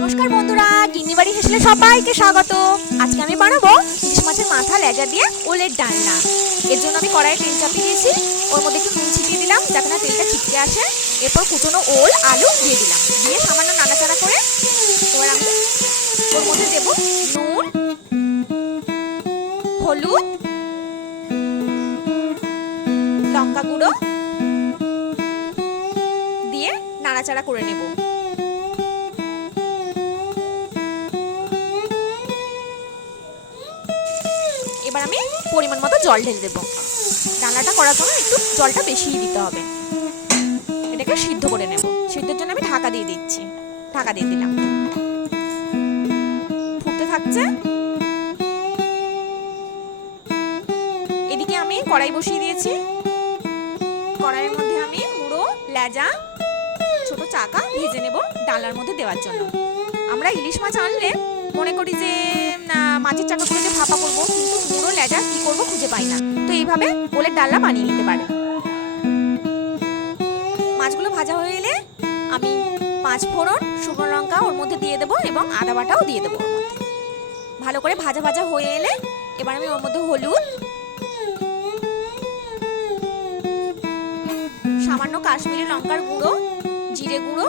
নমস্কার বন্ধুরা, গিন্নি বাড়ি হেসেলে সবাইকে স্বাগত। আজকে আমি বানাবো ইলিশ মাছের মাথা লেজা দিয়ে ওলের ডালনা। এর জন্য আমি কড়াইয়ে তেল চাপিয়ে দিয়েছি, ওর মধ্যে একটু নুন ছিটিয়ে দিলাম যাতে না তেলটা ছিটকে আসে। এরপর কুচনো ওল আলু দিয়ে দিলাম, দিয়ে সামান্য নাড়াচাড়া করে এবার আমি ওর মধ্যে দেব নুন, হলুদ, লঙ্কা গুঁড়ো দিয়ে নাড়াচাড়া করে নেব। এবার আমি পরিমাণ মতো জল ঢেলে দেবো। ডালনাটা করার জন্য একটু জলটা বেশিই দিতে হবে। এটাকে সিদ্ধ করে নেব। সিদ্ধের জন্য আমি ঢাকা দিয়ে দিচ্ছি, ঢাকা দিয়ে দিলাম। ফুটতে থাকছে। এদিকে আমি কড়াই বসিয়ে দিয়েছি। কড়াইয়ের মধ্যে আমি মুড়ো, লেজা, ছোট চাকা ভেজে নেব ডালনার মধ্যে দেওয়ার জন্য। আমরা ইলিশ মাছ আনলে মনে করি যে মাছের চাকাগুলো যে ভাপা করবো, কিন্তু মুড়ো লেজা কি করবো খুঁজে পাই না। তো এইভাবে ওলের ডালনা বানিয়ে নিতে পারে। মাছগুলো ভাজা হয়ে এলে আমি 5 ফোড়ন, শুকনো লঙ্কা ওর মধ্যে দিয়ে দেবো এবং আদা বাটাও দিয়ে দেবো ওর মধ্যে। ভালো করে ভাজা ভাজা হয়ে এলে এবার আমি ওর মধ্যে হলুদ, সামান্য কাশ্মীরি লঙ্কার গুঁড়ো, জিরে গুঁড়ো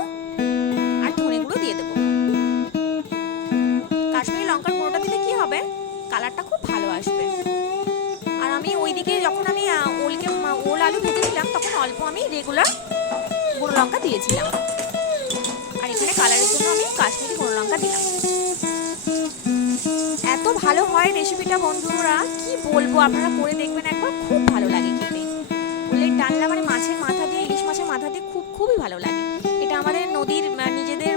আর ধনে গুঁড়ো দিয়ে দেবো। কাশ্মীরি লঙ্কার গুঁড়োটা দিলে কি হবে, কালারটা খুব ভালো আসবে। আর আমি ওইদিকে যখন আমি ওল আলু ভেজেছিলাম তখন অল্প আমি রেগুলার গুঁড়ো লঙ্কা দিয়েছিলাম, আর এখানে কালারের জন্য আমি কাশ্মীরি গুঁড়ো লঙ্কা দিলাম। এত ভালো হয় রেসিপিটা বন্ধুরা, কি বলবো, আপনারা করে দেখবেন একবার, খুব ভালো লাগে খেতে। ওলের ডালনা মানে মাছের মাথা দিয়ে, ইলিশ মাছের মাথা দিয়ে খুবই ভালো লাগে। এটা আমাদের নদীর নিজেদের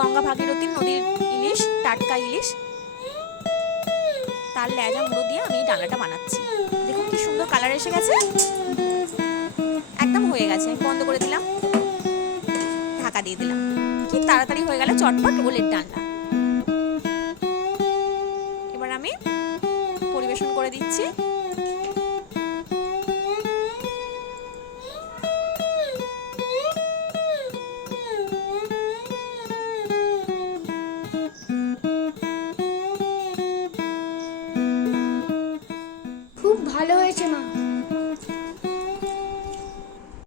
গঙ্গা ভাগীরথীর নদীর ইলিশ, টাটকা ইলিশ। তার লেজা মুড়ো দিয়ে আমি ডালনাটা বানাচ্ছি। দেখুন কি সুন্দর কালার এসে গেছে, একদম হয়ে গেছে। বন্ধ করে দিলাম, ঢাকা দিয়ে দিলাম। কি তাড়াতাড়ি হয়ে গেল চটপট ওলের ডালনা। এবার আমি পরিবেশন করে দিচ্ছি।